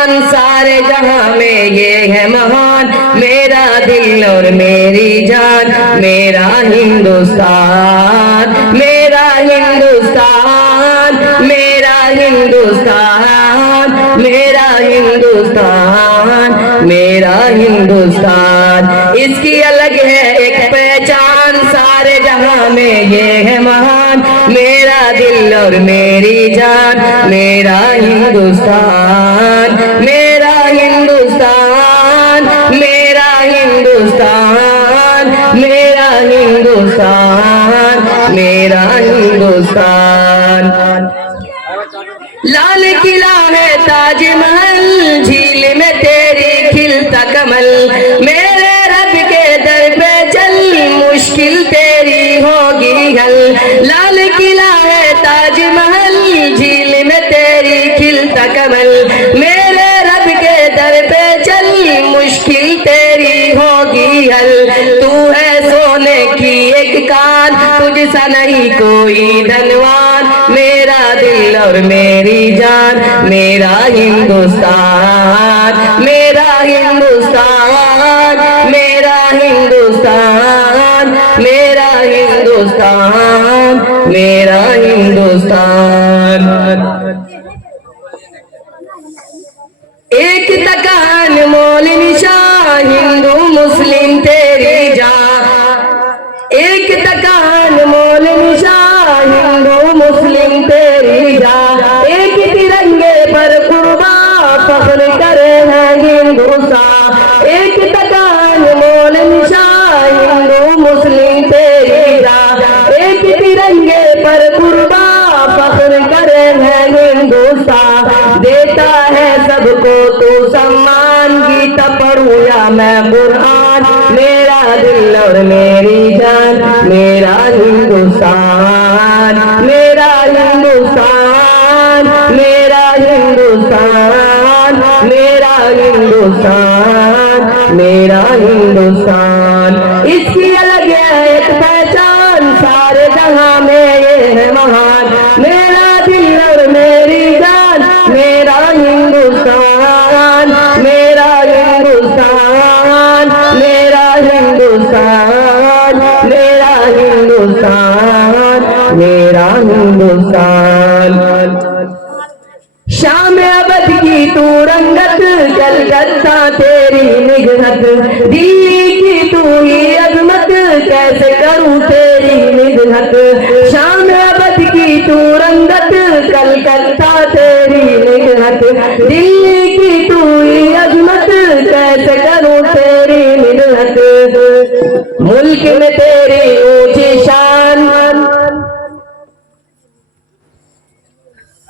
पहचान सारे जहां में ये है महान, मेरा दिल और मेरी जान, मेरा हिंदुस्तान, मेरा हिंदुस्तान, मेरा हिंदुस्तान, मेरा हिंदुस्तान, मेरा हिंदुस्तान। इसकी अलग है एक पहचान सारे जहां में ये है महान, मेरा दिल और मेरी जान, मेरा हिंदुस्तान, मेरा हिंदुस्तान, मेरा हिंदुस्तान, मेरा हिंदुस्तान, मेरा हिंदुस्तान। लाल किला है ताजमहल, झील में तेरी खिलता कमल, मेरे रब के दर पे चल, मुश्किल तेरी होगी हल। लाल किला है ताजमहल, झील में तेरी खिलता कमल, मेरे रब के दर पे चल, मुश्किल तेरी होगी हल। तू है सोने की एक कान, तुझसा नहीं कोई धनवान, मेरा दिल और मेरी जान, मेरा हिंदुस्तान, मेरा हिंदुस्तान, मेरा हिंदुस्तान, मेरा हिंदुस्तान, मेरा हिंदुस्तान। एक तकान मोल निशान, हिंदू मुस्लिम तेरी जान, एक तकान मोल निशान, हिंदू मुस्लिम तेरी जान, एक तिरंगे पर कुर्बान, फख्र करे हैं हिंदुस्तान। एक तकान मोल निशान, हिंदू मुस्लिम तेरी जान, एक तिरंगे पर कुर्बान, फख्र करे हैं हिंदुस्तान। देता है सबको तू सम्मान, गीता पढ़ूं या मैं कुरान, मेरा दिल और मेरी जान, मेरा हिंदुस्तान, मेरा हिंदुस्तान, मेरा हिंदुस्तान, मेरा हिंदुस्तान, मेरा हिंदुस्तान। इसकी अलग है एक पहचान सारे जहां में ये है महान, मेरा दिल और मेरी जान, मेरा हिंदुस्तान, मेरा हिंदुस्तान, मेरा हिंदुस्तान, मेरा हिंदुस्तान, मेरा हिंदुस्तान। शाम अवध की तू रंगत, कलकत्ता तेरी निगहत, दिल्ली की तू ही अजमत, कैसे करूं तेरी निगहत। शाम अवध की तू रंगत, कलकत्ता तेरी निगहत, दिल्ली की तू ही अजमत, कैसे करूं तेरी निगहत। मुल्क में तेरी ऊंची शान,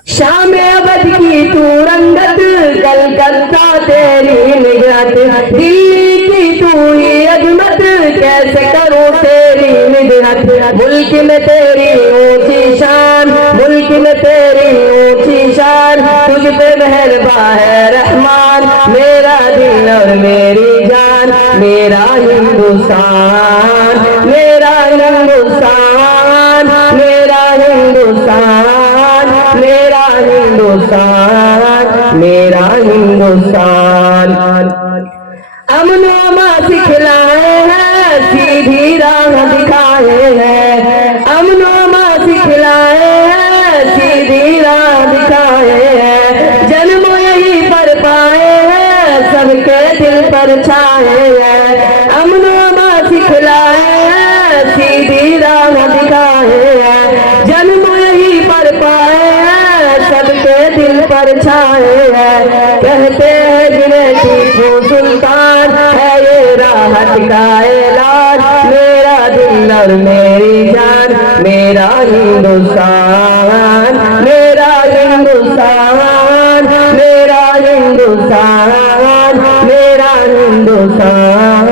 शाम अवध की तू रंगत, कलकत्ता तेरी निगहत, दिल्ली की तू ही अजमत, कैसे करूं तेरी निगहत। मुल्क में तेरी ऊंची शान, मुल्क में तेरी ऊंची शान, तुझ पे मेहरबान है रहमान, मेरा दिल और मेरी जान, मेरा हिंदुस्तान, मेरा हिंदुस्तान, मेरा हिंदुस्तान, मेरा हिंदुस्तान, मेरा हिंदुस्तान। अमन अमा सिखलाए हैं, सीधी राह दिखाए हैं, अमन अमा सिखलाए हैं, सीधी राह दिखाए हैं, जन्म यही पर पाए हैं, सबके दिल पर छाए हैं। अमन अमा सिखलाए हैं, सीधी राह दिखाए हैं, जन्म यही पर पाए हैं, सबके दिल पर छाए हैं। कहते हैं जिन्हें टीपू सुल्तान, है ये राहत का ऐलान, मेरा दिल और मेरी जान, मेरा हिंदुस्तान, मेरा हिंदुस्तान, मेरा हिंदुस्तान, मेरा हिंदुस्तान,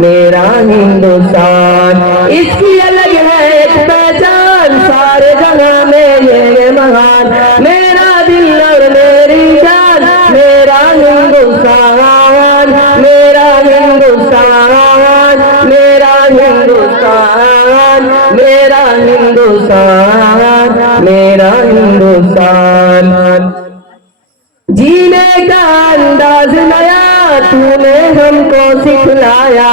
मेरा हिंदुस्तान। इसकी अलग है एक पहचान सारे जहां में ये महान, मेरा दिल और मेरी जान, मेरा हिंदुस्तान, मेरा हिंदुस्तान, मेरा हिंदुस्तान, मेरा हिंदुस्तान, मेरा हिंदुस्तान। जीने का अंदाज नया तूने हमको सिखलाया,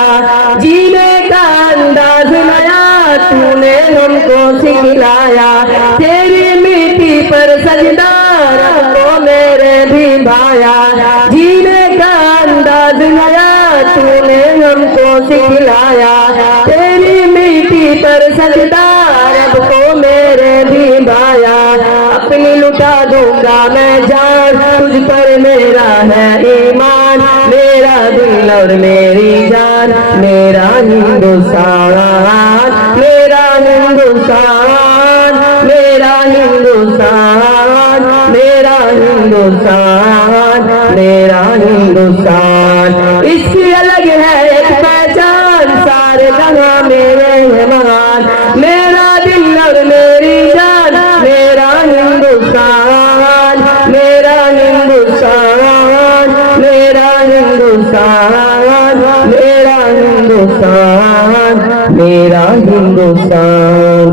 जीने का अंदाज नया तूने हमको सिखलाया। तेरी मिट्टी पर सजदा रब को मेरे भी भाया, जीने का अंदाज नया तूने हमको सिखलाया। तेरी मिट्टी पर सजदा रब को मेरे भी भाया। अपनी लुटा दूंगा मैं जान, तुझ पर मेरा है ईमान, मेरा दिल और मेरी जान, मेरा हिंदुस्तान, मेरा हिंदुस्तान, मेरा हिंदुस्तान, मेरा हिंदुस्तान, मेरा हिंदुस्तान। इसकी अलग है एक पहचान, सारे जहां मेरे है महान, मेरा दिल और मेरी जान, मेरा हिंदुस्तान, मेरा हिंदुस्तान, मेरा हिंदुस्तान, मेरा हिंदुस्तान, मेरा हिंदुस्तान।